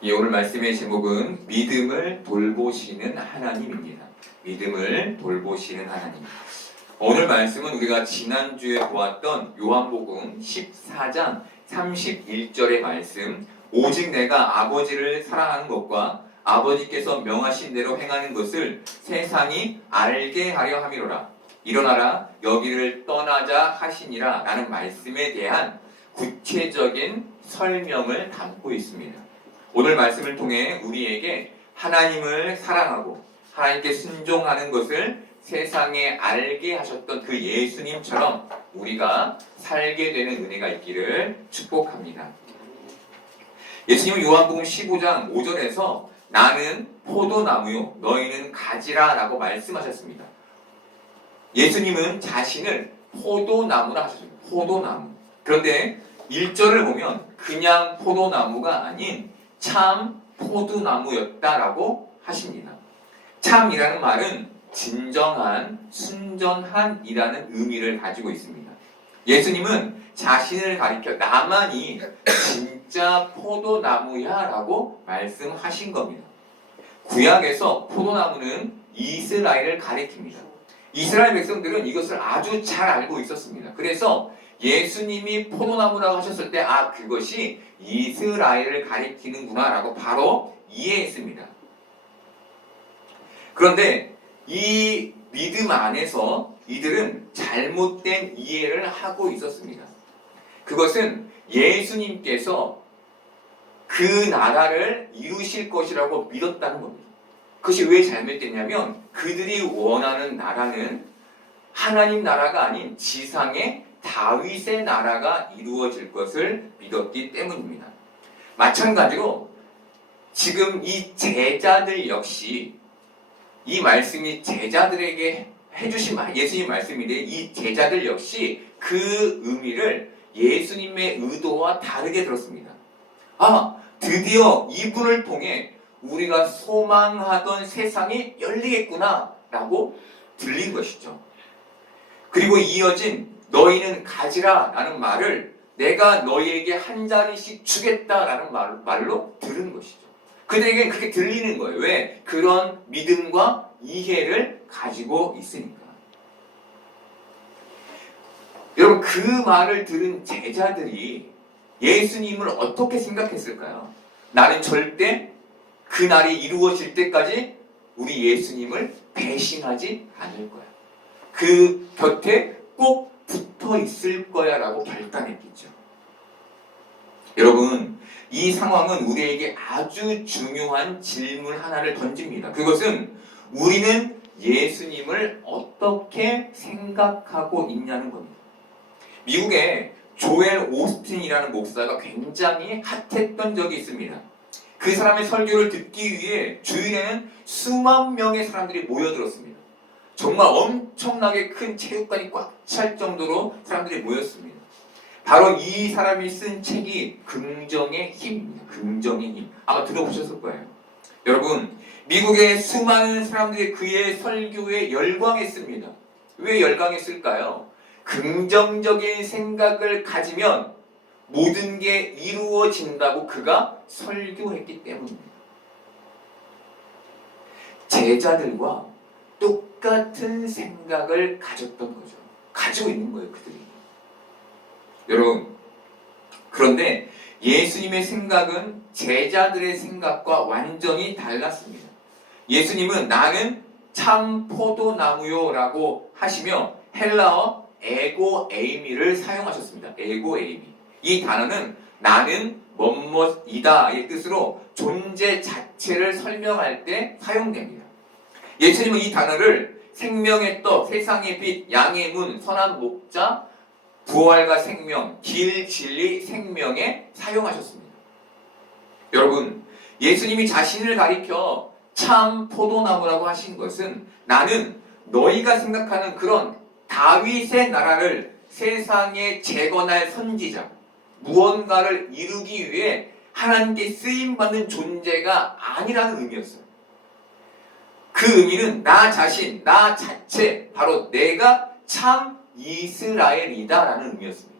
오늘 말씀의 제목은 믿음을 돌보시는 하나님입니다. 믿음을 돌보시는 하나님. 오늘 말씀은 우리가 지난주에 보았던 요한복음 14장 31절의 말씀, 오직 내가 아버지를 사랑하는 것과 아버지께서 명하신 대로 행하는 것을 세상이 알게 하려 함이로라. 일어나라 여기를 떠나자 하시니라 라는 말씀에 대한 구체적인 설명을 담고 있습니다. 오늘 말씀을 통해 우리에게 하나님을 사랑하고 하나님께 순종하는 것을 세상에 알게 하셨던 그 예수님처럼 우리가 살게 되는 은혜가 있기를 축복합니다. 예수님은 요한복음 15장 5절에서 나는 포도나무요 너희는 가지라 라고 말씀하셨습니다. 예수님은 자신을 포도나무라 하셨습니다. 포도나무. 그런데 1절을 보면 그냥 포도나무가 아닌 참 포도나무였다라고 하십니다. 참이라는 말은 진정한, 순전한이라는 의미를 가지고 있습니다. 예수님은 자신을 가리켜 나만이 진짜 포도나무야 라고 말씀하신 겁니다. 구약에서 포도나무는 이스라엘을 가리킵니다. 이스라엘 백성들은 이것을 아주 잘 알고 있었습니다. 그래서 예수님이 포도나무라고 하셨을 때 그것이 이스라엘을 가리키는구나 라고 바로 이해했습니다. 그런데 이 믿음 안에서 이들은 잘못된 이해를 하고 있었습니다. 그것은 예수님께서 그 나라를 이루실 것이라고 믿었다는 겁니다. 그것이 왜 잘못됐냐면 그들이 원하는 나라는 하나님 나라가 아닌 지상의 다윗의 나라가 이루어질 것을 믿었기 때문입니다. 마찬가지로 지금 이 제자들 역시 이 말씀이 제자들에게 해주신 예수님 말씀인데 이 제자들 역시 그 의미를 예수님의 의도와 다르게 들었습니다. 드디어 이분을 통해 우리가 소망하던 세상이 열리겠구나 라고 들린 것이죠. 그리고 이어진 너희는 가지라 라는 말을 내가 너희에게 한 자리씩 주겠다라는 말로 들은 것이죠. 그들에게 그렇게 들리는 거예요. 왜? 그런 믿음과 이해를 가지고 있으니까. 여러분 그 말을 들은 제자들이 예수님을 어떻게 생각했을까요? 나는 절대 그 날이 이루어질 때까지 우리 예수님을 배신하지 않을 거야. 그 곁에 꼭 붙어 있을 거야 라고 결단했겠죠. 여러분 이 상황은 우리에게 아주 중요한 질문 하나를 던집니다. 그것은 우리는 예수님을 어떻게 생각하고 있냐는 겁니다. 미국에 조엘 오스틴이라는 목사가 굉장히 핫했던 적이 있습니다. 그 사람의 설교를 듣기 위해 주일에는 수만 명의 사람들이 모여들었습니다. 정말 엄청나게 큰 체육관이 꽉 찰 정도로 사람들이 모였습니다. 바로 이 사람이 쓴 책이 긍정의 힘입니다. 긍정의 힘. 아마 들어보셨을 거예요. 여러분, 미국의 수많은 사람들이 그의 설교에 열광했습니다. 왜 열광했을까요? 긍정적인 생각을 가지면 모든 게 이루어진다고 그가 설교했기 때문입니다. 제자들과 똑같은 생각을 가졌던 거죠. 가지고 있는 거예요, 그들이. 여러분, 그런데 예수님의 생각은 제자들의 생각과 완전히 달랐습니다. 예수님은 나는 참 포도나무요 라고 하시며 헬라어 에고에이미를 사용하셨습니다. 에고에이미. 이 단어는 나는 뭐뭐이다의 뜻으로 존재 자체를 설명할 때 사용됩니다. 예수님은 이 단어를 생명의 떡, 세상의 빛, 양의 문, 선한 목자, 부활과 생명, 길, 진리, 생명에 사용하셨습니다. 여러분, 예수님이 자신을 가리켜 참 포도나무라고 하신 것은 나는 너희가 생각하는 그런 다윗의 나라를 세상에 재건할 선지자, 무언가를 이루기 위해 하나님께 쓰임받는 존재가 아니라는 의미였어요. 그 의미는 나 자신, 나 자체, 바로 내가 참 이스라엘이다 라는 의미였습니다.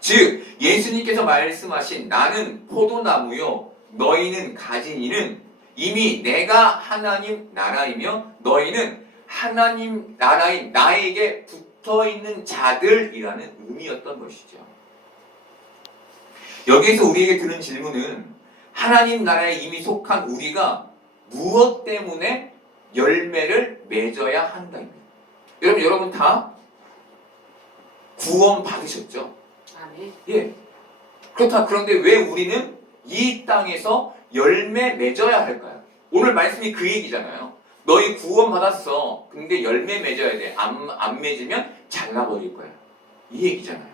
즉 예수님께서 말씀하신 나는 포도나무요 너희는 가진 이는 이미 내가 하나님 나라이며 너희는 하나님 나라인 나에게 붙어있는 자들이라는 의미였던 것이죠. 여기에서 우리에게 드는 질문은 하나님 나라에 이미 속한 우리가 무엇 때문에 열매를 맺어야 한다입니다. 여러분 다 구원 받으셨죠? 아멘. 예. 그런데 왜 우리는 이 땅에서 열매 맺어야 할까요? 오늘 말씀이 그 얘기잖아요. 너희 구원 받았어. 근데 열매 맺어야 돼. 안 맺으면 잘라버릴 거야. 이 얘기잖아요.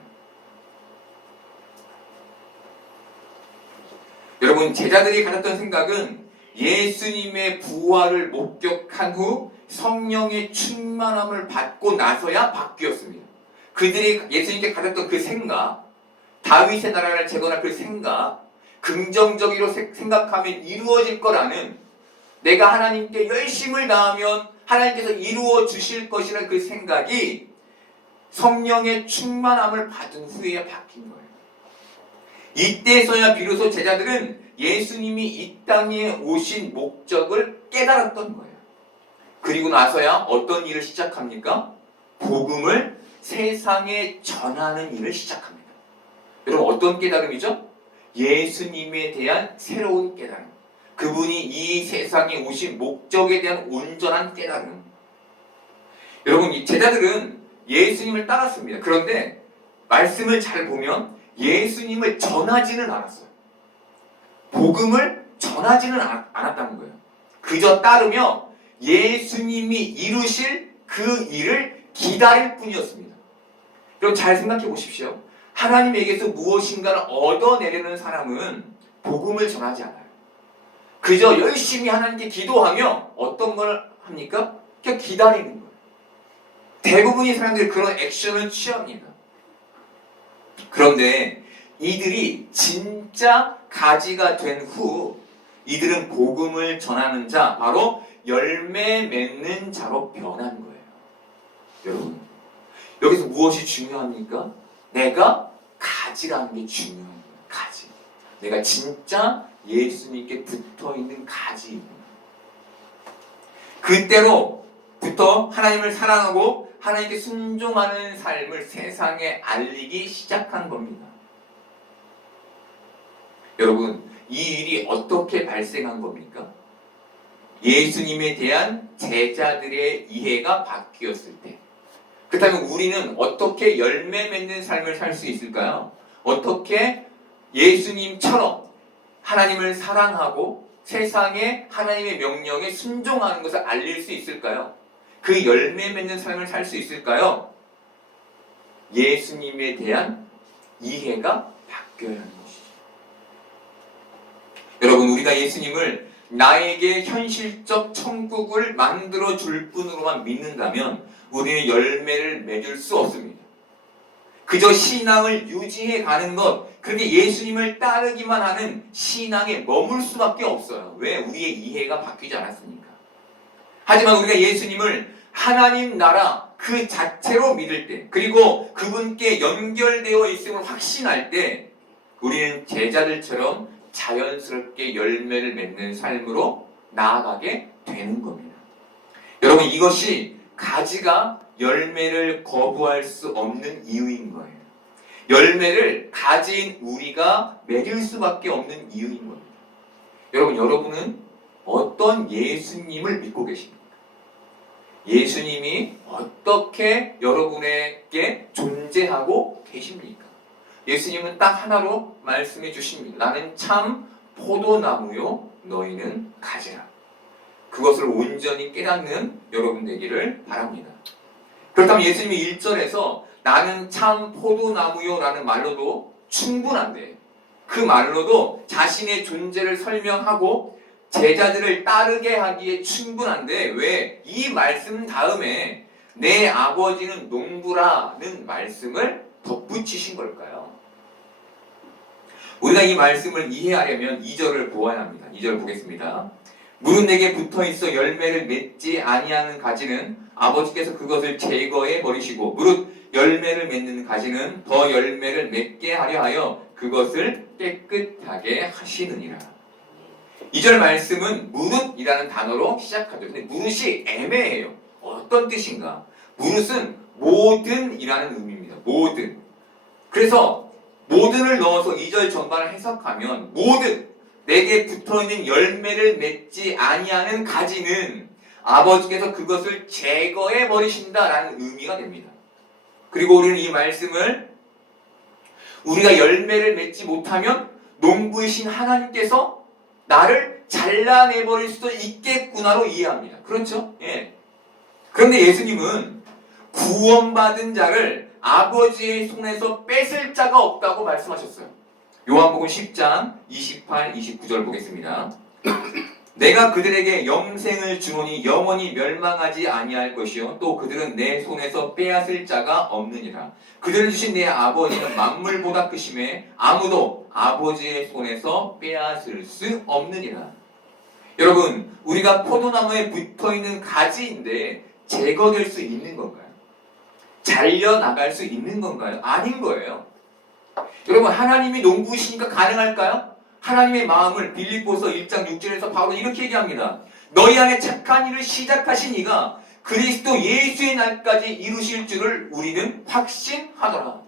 여러분, 제자들이 가졌던 생각은 예수님의 부활을 목격한 후 성령의 충만함을 받고 나서야 바뀌었습니다. 그들이 예수님께 가졌던 그 생각, 다윗의 나라를 재건할 그 생각, 긍정적으로 생각하면 이루어질 거라는, 내가 하나님께 열심을 다하면 하나님께서 이루어 주실 것이라는 그 생각이 성령의 충만함을 받은 후에 바뀐 거예요. 이때서야 비로소 제자들은 예수님이 이 땅에 오신 목적을 깨달았던 거예요. 그리고 나서야 어떤 일을 시작합니까? 복음을 세상에 전하는 일을 시작합니다. 여러분, 어떤 깨달음이죠? 예수님에 대한 새로운 깨달음. 그분이 이 세상에 오신 목적에 대한 온전한 깨달음. 여러분, 이 제자들은 예수님을 따랐습니다. 그런데 말씀을 잘 보면 예수님을 전하지는 않았어요. 복음을 전하지는 않았다는 거예요. 그저 따르며 예수님이 이루실 그 일을 기다릴 뿐이었습니다. 여러분, 잘 생각해 보십시오. 하나님에게서 무엇인가를 얻어내려는 사람은 복음을 전하지 않아요. 그저 열심히 하나님께 기도하며 어떤 걸 합니까? 그냥 기다리는 거예요. 대부분의 사람들이 그런 액션을 취합니다. 그런데 이들이 진짜 가지가 된 후 이들은 복음을 전하는 자, 바로 열매 맺는 자로 변한 거예요. 여러분, 여기서 무엇이 중요합니까? 내가 가지라는 게 중요한 거예요. 가지. 내가 진짜 예수님께 붙어있는 가지입니다. 그때로부터 하나님을 사랑하고 하나님께 순종하는 삶을 세상에 알리기 시작한 겁니다. 여러분, 이 일이 어떻게 발생한 겁니까? 예수님에 대한 제자들의 이해가 바뀌었을 때. 그렇다면 우리는 어떻게 열매 맺는 삶을 살 수 있을까요? 어떻게 예수님처럼 하나님을 사랑하고 세상에 하나님의 명령에 순종하는 것을 알릴 수 있을까요? 그 열매 맺는 삶을 살 수 있을까요? 예수님에 대한 이해가 바뀌어야 하는 것이죠. 여러분, 우리가 예수님을 나에게 현실적 천국을 만들어 줄 뿐으로만 믿는다면 우리는 열매를 맺을 수 없습니다. 그저 신앙을 유지해 가는 것, 그렇게 예수님을 따르기만 하는 신앙에 머물 수밖에 없어요. 왜? 우리의 이해가 바뀌지 않았으니까. 하지만 우리가 예수님을 하나님 나라 그 자체로 믿을 때, 그리고 그분께 연결되어 있음을 확신할 때 우리는 제자들처럼 자연스럽게 열매를 맺는 삶으로 나아가게 되는 겁니다. 여러분, 이것이 가지가 열매를 거부할 수 없는 이유인 거예요. 열매를 가진 우리가 맺을 수밖에 없는 이유인 겁니다. 여러분은 어떤 예수님을 믿고 계십니까? 예수님이 어떻게 여러분에게 존재하고 계십니까? 예수님은 딱 하나로 말씀해 주십니다. 나는 참 포도나무요, 너희는 가지라. 그것을 온전히 깨닫는 여러분 되기를 바랍니다. 그렇다면 예수님이 1절에서 나는 참 포도나무요 라는 말로도 충분한데, 그 말로도 자신의 존재를 설명하고 제자들을 따르게 하기에 충분한데 왜 이 말씀 다음에 내 아버지는 농부라는 말씀을 덧붙이신 걸까요? 우리가 이 말씀을 이해하려면 2절을 보아야 합니다. 2절 보겠습니다. 무릇 내게 붙어있어 열매를 맺지 아니하는 가지는 아버지께서 그것을 제거해 버리시고 무릇 열매를 맺는 가지는 더 열매를 맺게 하려 하여 그것을 깨끗하게 하시느니라. 2절 말씀은 무릇이라는 단어로 시작하죠. 근데 무릇이 애매해요. 어떤 뜻인가? 무릇은 모든이라는 의미입니다. 모든. 그래서 모든을 넣어서 2절 전반을 해석하면 모든 내게 붙어있는 열매를 맺지 아니하는 가지는 아버지께서 그것을 제거해 버리신다라는 의미가 됩니다. 그리고 우리는 이 말씀을 우리가 열매를 맺지 못하면 농부이신 하나님께서 나를 잘라내버릴 수도 있겠구나로 이해합니다. 그렇죠? 예. 그런데 예수님은 구원받은 자를 아버지의 손에서 뺏을 자가 없다고 말씀하셨어요. 요한복음 10장 28, 29절 보겠습니다. 내가 그들에게 영생을 주노니 영원히 멸망하지 아니할 것이요 또 그들은 내 손에서 빼앗을 자가 없느니라. 그들을 주신 내 아버지는 만물보다 크심에 아무도 아버지의 손에서 빼앗을 수 없느니라. 여러분, 우리가 포도나무에 붙어있는 가지인데 제거될 수 있는 건가요? 잘려나갈 수 있는 건가요? 아닌 거예요. 여러분, 하나님이 농부이시니까 가능할까요? 하나님의 마음을 빌립보서 1장 6절에서 바로 이렇게 얘기합니다. 너희 안에 착한 일을 시작하신 이가 그리스도 예수의 날까지 이루실 줄을 우리는 확신하더라.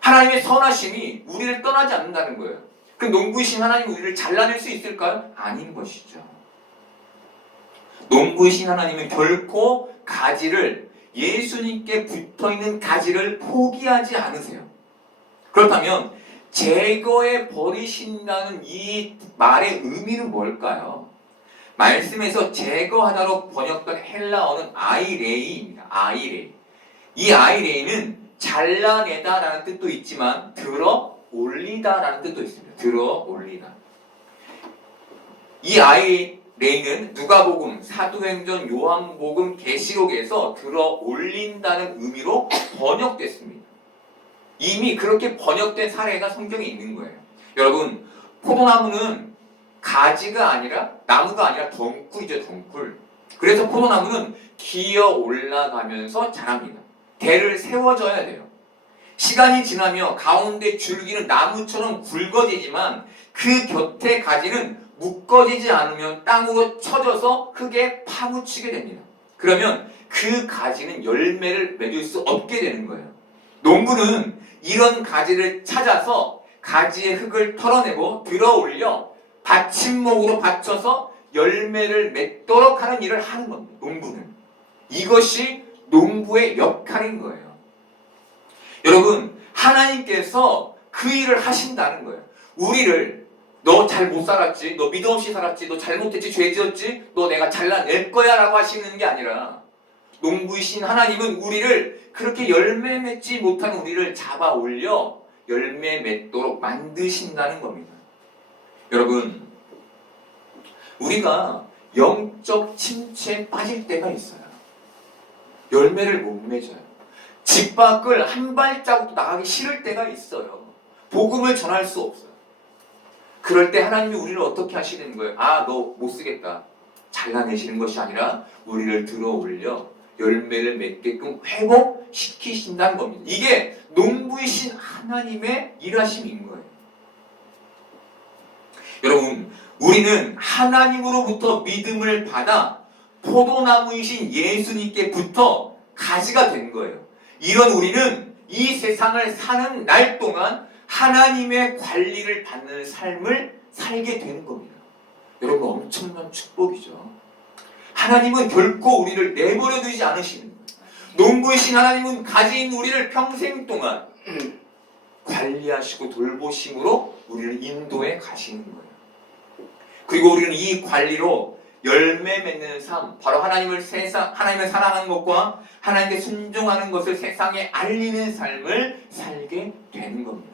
하나님의 선하심이 우리를 떠나지 않는다는 거예요. 그럼 농부이신 하나님이 우리를 잘라낼 수 있을까요? 아닌 것이죠. 농부이신 하나님은 결코 가지를 예수님께 붙어있는 가지를 포기하지 않으세요. 그렇다면 제거해 버리신다는 이 말의 의미는 뭘까요? 말씀에서 제거하다로 번역된 헬라어는 아이레이입니다. 아이레이. 이 아이레이는 잘라내다라는 뜻도 있지만 들어 올리다라는 뜻도 있습니다. 들어 올리다. 이 아이레이는 누가복음, 사도행전, 요한복음, 계시록에서 들어 올린다는 의미로 번역됐습니다. 이미 그렇게 번역된 사례가 성경에 있는 거예요. 여러분, 포도나무는 가지가 아니라 나무가 아니라 덩굴이죠. 덩굴. 그래서 포도나무는 기어 올라가면서 자랍니다. 대를 세워줘야 돼요. 시간이 지나며 가운데 줄기는 나무처럼 굵어지지만 그 곁에 가지는 묶어지지 않으면 땅으로 쳐져서 흙에 파묻히게 됩니다. 그러면 그 가지는 열매를 맺을 수 없게 되는 거예요. 농부는 이런 가지를 찾아서 가지의 흙을 털어내고 들어올려 받침목으로 받쳐서 열매를 맺도록 하는 일을 하는 겁니다. 농부는. 이것이 농부의 역할인 거예요. 여러분, 하나님께서 그 일을 하신다는 거예요. 우리를 너 잘 못 살았지, 너 믿음 없이 살았지, 너 잘못했지, 죄 지었지, 너 내가 잘라낼 거야 라고 하시는 게 아니라 농부이신 하나님은 우리를 그렇게 열매 맺지 못한 우리를 잡아 올려 열매 맺도록 만드신다는 겁니다. 여러분, 우리가 영적 침체에 빠질 때가 있어요. 열매를 못 맺어요. 집 밖을 한 발자국도 나가기 싫을 때가 있어요. 복음을 전할 수 없어요. 그럴 때 하나님이 우리를 어떻게 하시는 거예요? 아, 너 못 쓰겠다. 잘라내시는 것이 아니라 우리를 들어 올려 열매를 맺게끔 회복시키신다는 겁니다. 이게 농부이신 하나님의 일하심인 거예요. 여러분, 우리는 하나님으로부터 믿음을 받아 포도나무이신 예수님께 붙어 가지가 된 거예요. 이런 우리는 이 세상을 사는 날 동안 하나님의 관리를 받는 삶을 살게 되는 겁니다. 여러분, 엄청난 축복이죠. 하나님은 결코 우리를 내버려 두지 않으시는 거예요. 농부이신 하나님은 가지인 우리를 평생 동안 관리하시고 돌보심으로 우리를 인도해 가시는 거예요. 그리고 우리는 이 관리로 열매 맺는 삶, 바로 하나님을 사랑하는 것과 하나님께 순종하는 것을 세상에 알리는 삶을 살게 되는 겁니다.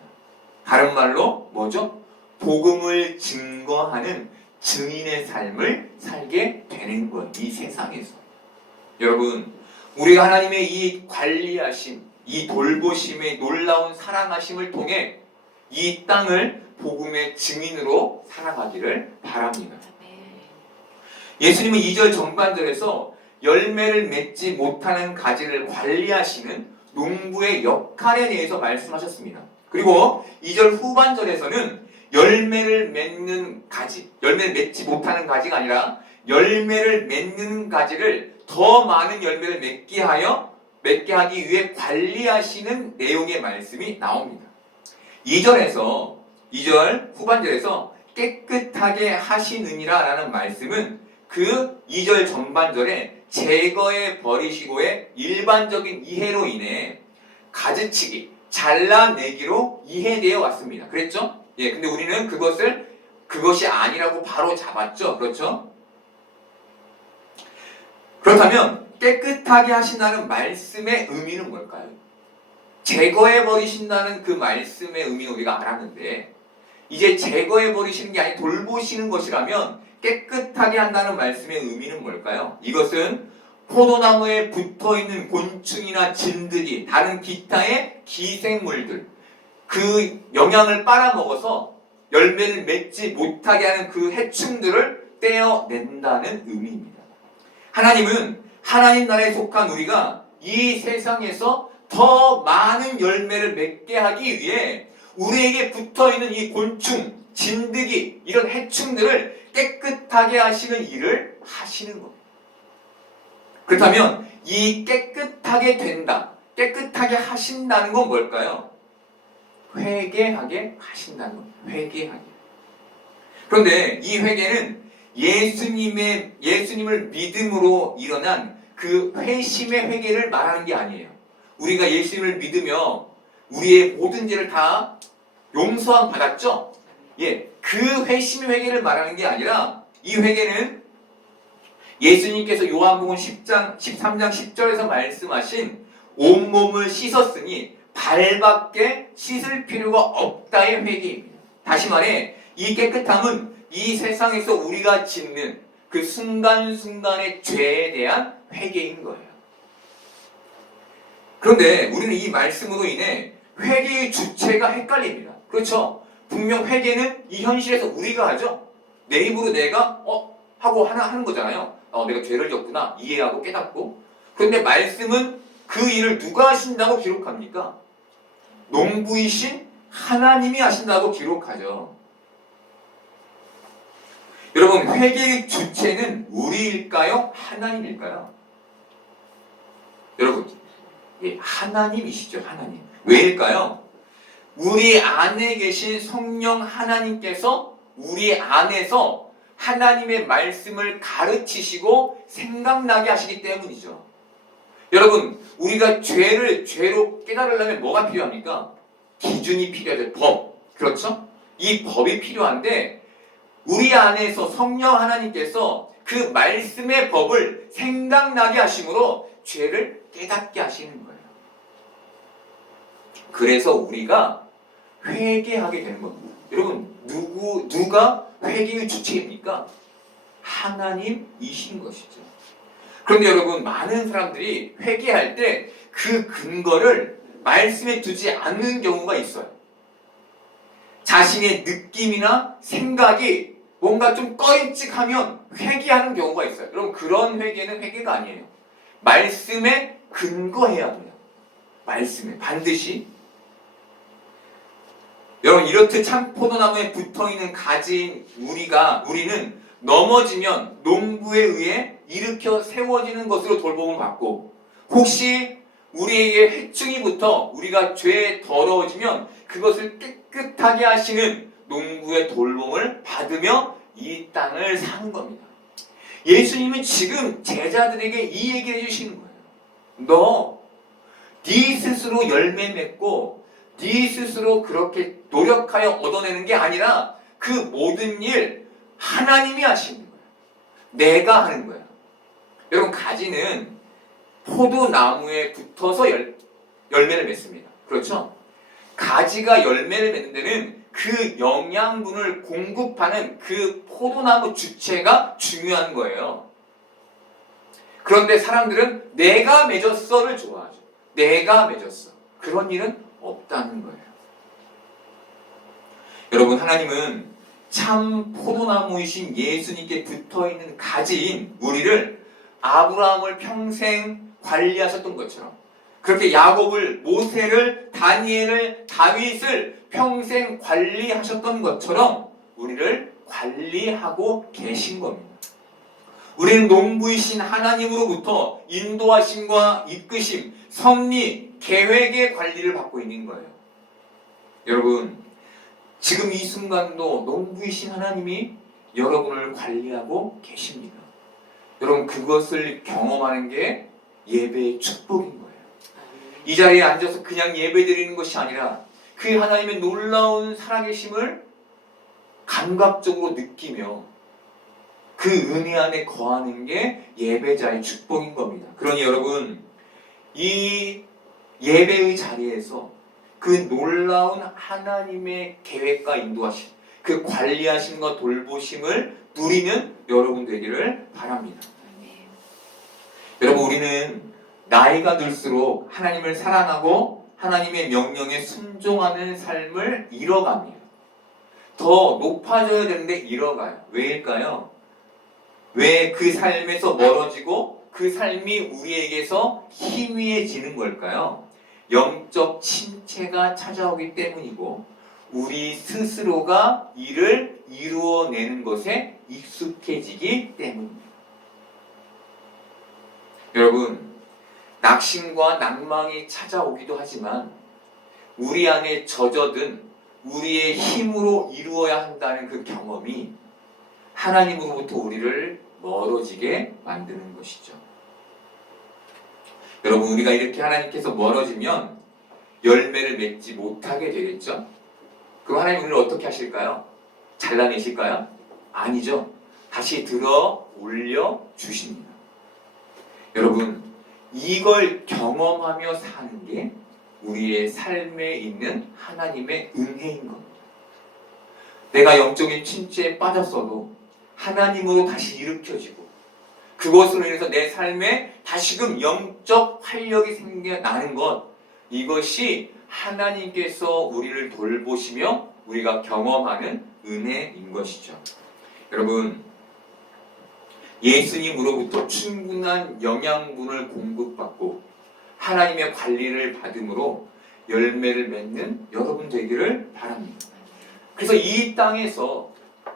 다른 말로 뭐죠? 복음을 증거하는 증인의 삶을 살게 되는 거예요. 이 세상에서. 여러분, 우리가 하나님의 이 관리하심, 이 돌보심의 놀라운 사랑하심을 통해 이 땅을 복음의 증인으로 살아가기를 바랍니다. 예수님은 2절 전반절에서 열매를 맺지 못하는 가지를 관리하시는 농부의 역할에 대해서 말씀하셨습니다. 그리고 2절 후반절에서는 열매를 맺는 가지, 열매를 맺지 못하는 가지가 아니라 열매를 맺는 가지를 더 많은 열매를 맺게 하기 위해 관리하시는 내용의 말씀이 나옵니다. 2절 후반절에서 깨끗하게 하시느니라 라는 말씀은 그 2절 전반절에 제거해 버리시고의 일반적인 이해로 인해 가지치기, 잘라내기로 이해되어 왔습니다. 그랬죠? 예, 근데 우리는 그것이 아니라고 바로 잡았죠. 그렇죠? 그렇다면 깨끗하게 하신다는 말씀의 의미는 뭘까요? 제거해 버리신다는 그 말씀의 의미는 우리가 알았는데 이제 제거해 버리시는 게 아니라 돌보시는 것이라면 깨끗하게 한다는 말씀의 의미는 뭘까요? 이것은 포도나무에 붙어있는 곤충이나 진드기, 다른 기타의 기생물들, 그 영양을 빨아먹어서 열매를 맺지 못하게 하는 그 해충들을 떼어낸다는 의미입니다. 하나님은 하나님 나라에 속한 우리가 이 세상에서 더 많은 열매를 맺게 하기 위해 우리에게 붙어있는 이 곤충, 진드기, 이런 해충들을 깨끗하게 하시는 일을 하시는 겁니다. 그렇다면 이 깨끗하게 된다, 깨끗하게 하신다는 건 뭘까요? 회개하게 하신다는 겁니다. 회개하게. 그런데 이 회개는 예수님을 믿음으로 일어난 그 회심의 회개를 말하는 게 아니에요. 우리가 예수님을 믿으며 우리의 모든 죄를 다 용서함 받았죠? 예, 그 회심의 회개를 말하는 게 아니라 이 회개는 예수님께서 요한복음 13장 10절에서 말씀하신 온몸을 씻었으니 발밖에 씻을 필요가 없다의 회개입니다. 다시 말해 이 깨끗함은 이 세상에서 우리가 짓는 그 순간순간의 죄에 대한 회개인 거예요. 그런데 우리는 이 말씀으로 인해 회개의 주체가 헷갈립니다. 그렇죠? 분명 회개는 이 현실에서 우리가 하죠. 내 입으로 내가 하고 하는 거잖아요. 내가 죄를 졌구나 이해하고 깨닫고. 그런데 말씀은 그 일을 누가 하신다고 기록합니까? 농부이신 하나님이 하신다고 기록하죠. 여러분, 회개의 주체는 우리일까요? 하나님일까요? 여러분, 예, 하나님이시죠. 하나님. 왜일까요? 우리 안에 계신 성령 하나님께서 우리 안에서 하나님의 말씀을 가르치시고 생각나게 하시기 때문이죠. 여러분, 우리가 죄로 깨달으려면 뭐가 필요합니까? 기준이 필요하죠. 법. 그렇죠? 이 법이 필요한데 우리 안에서 성령 하나님께서 그 말씀의 법을 생각나게 하심으로 죄를 깨닫게 하시는 거예요. 그래서 우리가 회개하게 되는 겁니다. 여러분, 누가 회개의 주체입니까? 하나님이신 것이죠. 그런데 여러분, 많은 사람들이 회개할 때 그 근거를 말씀에 두지 않는 경우가 있어요. 자신의 느낌이나 생각이 뭔가 좀 꺼림칙하면 회개하는 경우가 있어요. 여러분, 그런 회개는 회개가 아니에요. 말씀에 근거해야 돼요. 말씀에 반드시. 여러분, 이렇듯 참 포도나무에 붙어있는 가지인 우리는 넘어지면 농부에 의해 일으켜 세워지는 것으로 돌봄을 받고, 혹시 우리에게 해충이 붙어 우리가 죄에 더러워지면 그것을 깨끗하게 하시는 농부의 돌봄을 받으며 이 땅을 사는 겁니다. 예수님은 지금 제자들에게 이 얘기를 해주시는 거예요. 네 스스로 열매 맺고 네 스스로 그렇게 노력하여 얻어내는 게 아니라 그 모든 일 하나님이 하시는 거예요. 내가 하는 거예요. 여러분, 가지는 포도나무에 붙어서 열매를 맺습니다. 그렇죠? 가지가 열매를 맺는 데는 그 영양분을 공급하는 그 포도나무 주체가 중요한 거예요. 그런데 사람들은 내가 맺었어를 좋아하죠. 내가 맺었어. 그런 일은 없다는 거예요. 여러분, 하나님은 참 포도나무이신 예수님께 붙어있는 가지인 우리를 아브라함을 평생 관리하셨던 것처럼 그렇게 야곱을, 모세를, 다니엘을, 다윗을 평생 관리하셨던 것처럼 우리를 관리하고 계신 겁니다. 우리는 농부이신 하나님으로부터 인도하심과 이끄심, 섭리, 계획의 관리를 받고 있는 거예요. 여러분, 지금 이 순간도 농부이신 하나님이 여러분을 관리하고 계십니다. 여러분, 그것을 경험하는 게 예배의 축복인 거예요. 이 자리에 앉아서 그냥 예배 드리는 것이 아니라 그 하나님의 놀라운 살아계심을 감각적으로 느끼며 그 은혜 안에 거하는 게 예배자의 축복인 겁니다. 그러니 여러분, 이 예배의 자리에서 그 놀라운 하나님의 계획과 인도하심, 그 관리하심과 돌보심을 누리는 여러분 되기를 바랍니다. 여러분, 우리는 나이가 들수록 하나님을 사랑하고 하나님의 명령에 순종하는 삶을 잃어갑니다. 더 높아져야 되는데 잃어가요. 왜일까요? 왜 그 삶에서 멀어지고 그 삶이 우리에게서 희미해지는 걸까요? 영적 침체가 찾아오기 때문이고 우리 스스로가 이를 이루어내는 것에 익숙해지기 때문입니다. 여러분, 낙심과 낭망이 찾아오기도 하지만 우리 안에 젖어든 우리의 힘으로 이루어야 한다는 그 경험이 하나님으로부터 우리를 멀어지게 만드는 것이죠. 여러분, 우리가 이렇게 하나님께서 멀어지면 열매를 맺지 못하게 되겠죠? 그럼 하나님 우리를 어떻게 하실까요? 잘라내실까요? 아니죠. 다시 들어 올려 주십니다. 여러분, 이걸 경험하며 사는 게 우리의 삶에 있는 하나님의 은혜인 겁니다. 내가 영적인 침체에 빠졌어도 하나님으로 다시 일으켜지고 그것으로 인해서 내 삶에 다시금 영적 활력이 생겨나는 것, 이것이 하나님께서 우리를 돌보시며 우리가 경험하는 은혜인 것이죠. 여러분, 예수님으로부터 충분한 영양분을 공급받고 하나님의 관리를 받음으로 열매를 맺는 여러분 되기를 바랍니다. 그래서 이 땅에서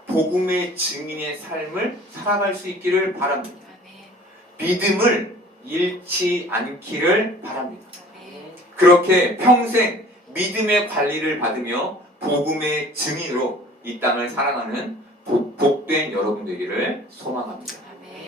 복음의 증인의 삶을 살아갈 수 있기를 바랍니다. 믿음을 잃지 않기를 바랍니다. 그렇게 평생 믿음의 관리를 받으며 복음의 증인으로 이 땅을 살아가는 복된 여러분 되기를 소망합니다.